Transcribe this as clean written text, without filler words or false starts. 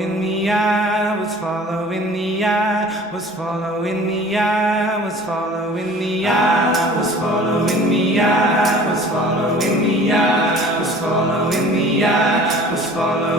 following the eye, was following the eye, was following the eye, was following the eye, was following the eye, was following the eye, was following the eye, was following